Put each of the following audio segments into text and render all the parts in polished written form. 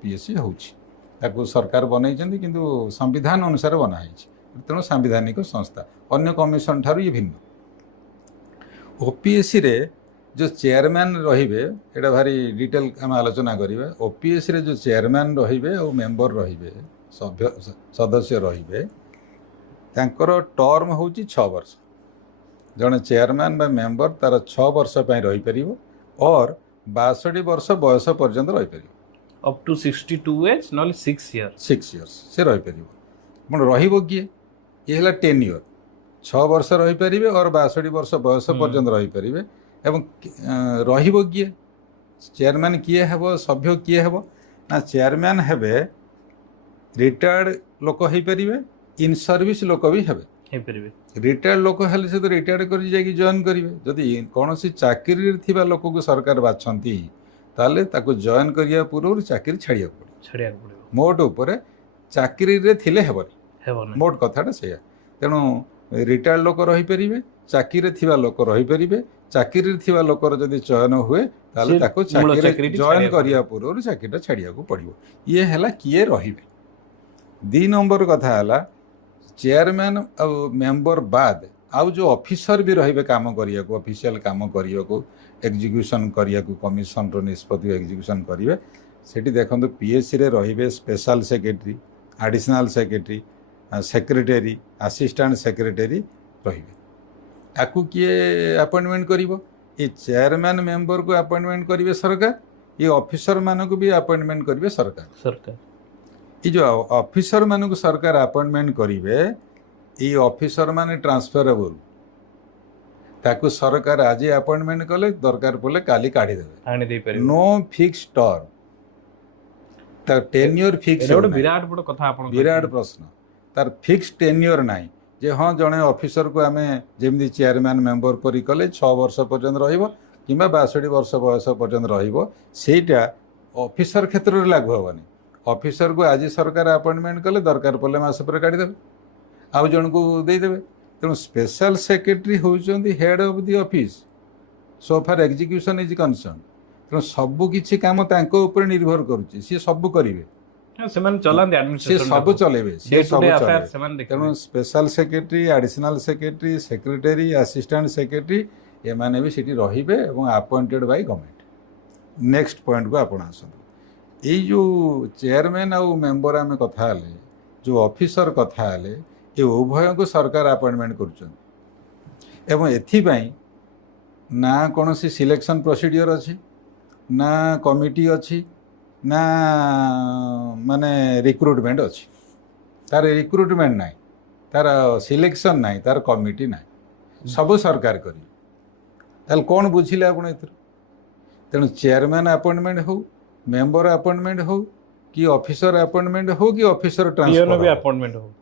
OPSC होता सरकार बनई किंतु संविधान अनुसार बनाई तेणु सांविधानिक संस्था अन्य कमिशन ठारू ये भिन्न। ओपीएससी रे जो चेयरमैन रहिबे एटा भारी डिटेल आम आलोचना करिबा। ओपीएससी रे जो चेयरमैन रहिबे और मेंबर रहिबे सभ्य सदस्य रहिबे तांकर टर्म होची 6 वर्ष। जने चेयरमैन बा मेंबर तार 6 वर्ष पई रहि परिबो और 62 वर्ष बयस पर्यंत रहि परिबो अप टू 62 एज नॉले 6 इयर्स 6 इयर्स से रहि परिबो। मन रहिबो किए ये हला 10 इयर 6 वर्ष रहि परिबे और 62 वर्ष बयस पर्यंत रहि परिबे एवं रहिबो किए चेयरमैन किए हेबो सभ्य किए हेबो ना चेयरमैन हेबे रिटायर्ड लोक हेइ परिबे इन सर्विस लोक भी हेबे हे परिबे। रिटायर्ड लोक हेले से तो रिटायर्ड कर जाई जॉइन करिवे जदि कोनोसी चाकरी थिबा लोक को सरकार बाछंती ताले ताको जॉइन करिया पूर्व चाकरी छाड़िया पड़िबो मोट ऊपर चाकरी रे थिले हेबनी हेबो मोट कथाटा सेया। तेणु रिटायर्ड लोक रही परिबे चाकरी थिबा लोक रही परिबे चाकरी थिबा लोकर जदि चयन हुए ताले ताको चाकरी जॉइन करिया पूर्व चाकरीटा छाड़िया को पड़िबो। ये हला किए रहिबे। 2 नंबर कथा हला चेयरमैन और मेंबर बाद आउ जो ऑफिसर भी रहिबे काम करिया को ऑफिशियल काम करिया को एग्जीक्यूशन करिया को कमिशन रो निष्पत्ति एग्जीक्यूशन करिवे सेठी देखंतु पीएससी रे रहिबे special secretary additional secretary secretary assistant secretary रहिबे। आकु किए अपॉइंटमेंट करिवो ये चेयरमैन मेंबर को अपॉइंटमेंट करिवे सरकार ये ऑफिसर मानक को भी अपॉइंटमेंट करिवे सरकार। ये जो ऑफिसर मान को सरकार अपॉइंटमेंट करिवे ये ऑफिसर माने ट्रांसफरेबल ताकू सरकार आज अपॉइंटमेंट कले दरकार पड़े काली काढ़ी देबे नो फिक्स टर्म ता टेन्योर फिक्स विराट बड़ कथा आपण विराट प्रश्न तार फिक्स टेन्योर नाही जे हाँ जड़े ऑफिसर को आम जमी चेयरमैन मेंबर परी कले 6 वर्ष पर्यंत रहिबो किंबा 62 वर्ष बयस पर्यंत रहिबो सेटा ऑफिसर क्षेत्र में लागू हेबनी। ऑफिसर को आज सरकार अपॉइंटमेंट कले दरकार पड़े मास पर काढ़ी देबे आउ जन को देदेवे। तेणु स्पेशल सेक्रेटरी होउचंदी head of the office so far execution is concern. तेणु सबु किछि काम तांको ऊपर निर्भर करूची सी सबु करिवे सेमान चलांदे एडमिनिस्ट्रेशन से सब चलेबे से सब अफेयर सेमान देखबे। तेणु special secretary additional secretary secretary assistant secretary ये माने भी सिटी रहिबे एवं appointed by government. Next point को आपण आसंतु ये जो चेयरमैन और मेंबर आम कथा हेले जो ऑफिसर कथा हेले ये उभय को सरकार अपॉइंटमेंट करुछन एवं एथिपाई ना कौन सी सिलेक्शन प्रोसीडियर अच्छी ना कमिटी अच्छी ना माने रिक्रुटमेंट अच्छी तार रिक्रुटमेंट ना तार सिलेक्शन ना तार कमिटी ना सब सरकार करी ताल कौन बुझिले आपण एथर। तेणु चेयरमैन अपॉइंटमेंट हो मेंबर अपॉइंटमेंट हो कि ऑफिसर अपॉइंटमेंट हो कि ऑफिसर ट्रांसफर भी अपॉइंटमेंट हो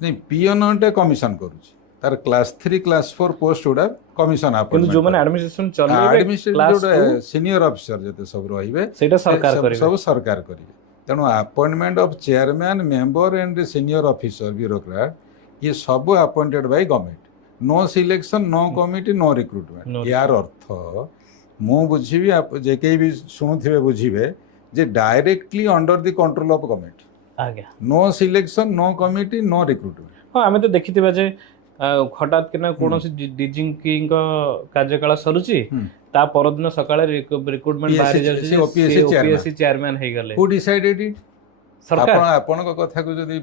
नहीं पीएनटे कमिशन करूची तार क्लास 3 क्लास 4 पोस्ट गुडा कमिशन अपॉइंटमेंट जो माने एडमिनिस्ट्रेशन चलेबे एडमिनिस्ट्रेटिव सीनियर ऑफिसर जते सब रहिबे सेटा सरकार करिवे सब सरकार करिवे। तेणु appointment of chairman member and senior officer bureaucrat ये सब appointed by government no selection no committee no recruitment. यार अर्थ मु बुझिबी आप जे के भी सुनुथिबे बुझिबे जे directly under the control of government आज्ञा no selection no committee no recruitment. हाँ आमे तो देखिथिबा जे हठात किना कोनोसी डीजिंग कार्यकाल सरुची ता परदिन सकाळे रिक्रुटमेंट बाहर जासी ओपीएससी चेयरमैन हे गले हु डिसाइडेड इट सरकार आपण को कथा को जदी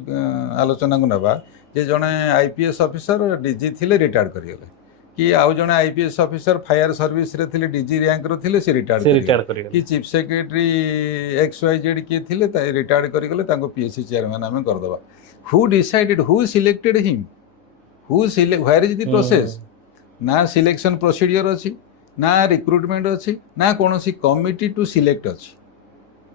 आलोचना को नबा जे जने आईपीएस ऑफिसर डीजी थिले रिटायर्ड करियले कि आउ जने आईपीएस ऑफिसर फायर सर्विस रे थिले डीजी रैंक रो थिले से रिटायर्ड करियले कि चीफ सेक्रेटरी XYZ के थिले ता रिटायर्ड करि गले ताको पीएससी चेयरमैन हमें कर दबा। Who decided who selected him who select where is the process ना सिलेक्शन प्रोसीडियर अछि ना रिक्रुटमेंट अछि ना कोनोसी कमिटी टू सिलेक्ट अछि।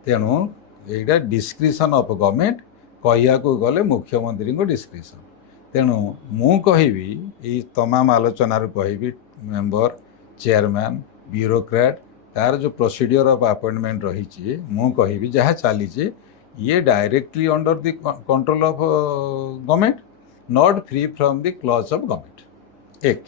तेणु एटा डिस्क्रिशन ऑफ गवर्नमेंट कहिया को गले मुख्यमंत्री को डिस्क्रिशन। तेणु मु कहिबी ये तमाम आलोचनार कहिबी मेंबर चेयरमैन ब्यूरोक्रेट तार जो प्रोसीडियर ऑफ अपॉइंटमेंट रही मु कहिबी जहाँ चली ये directly under the control of government not free from the clause of government. एक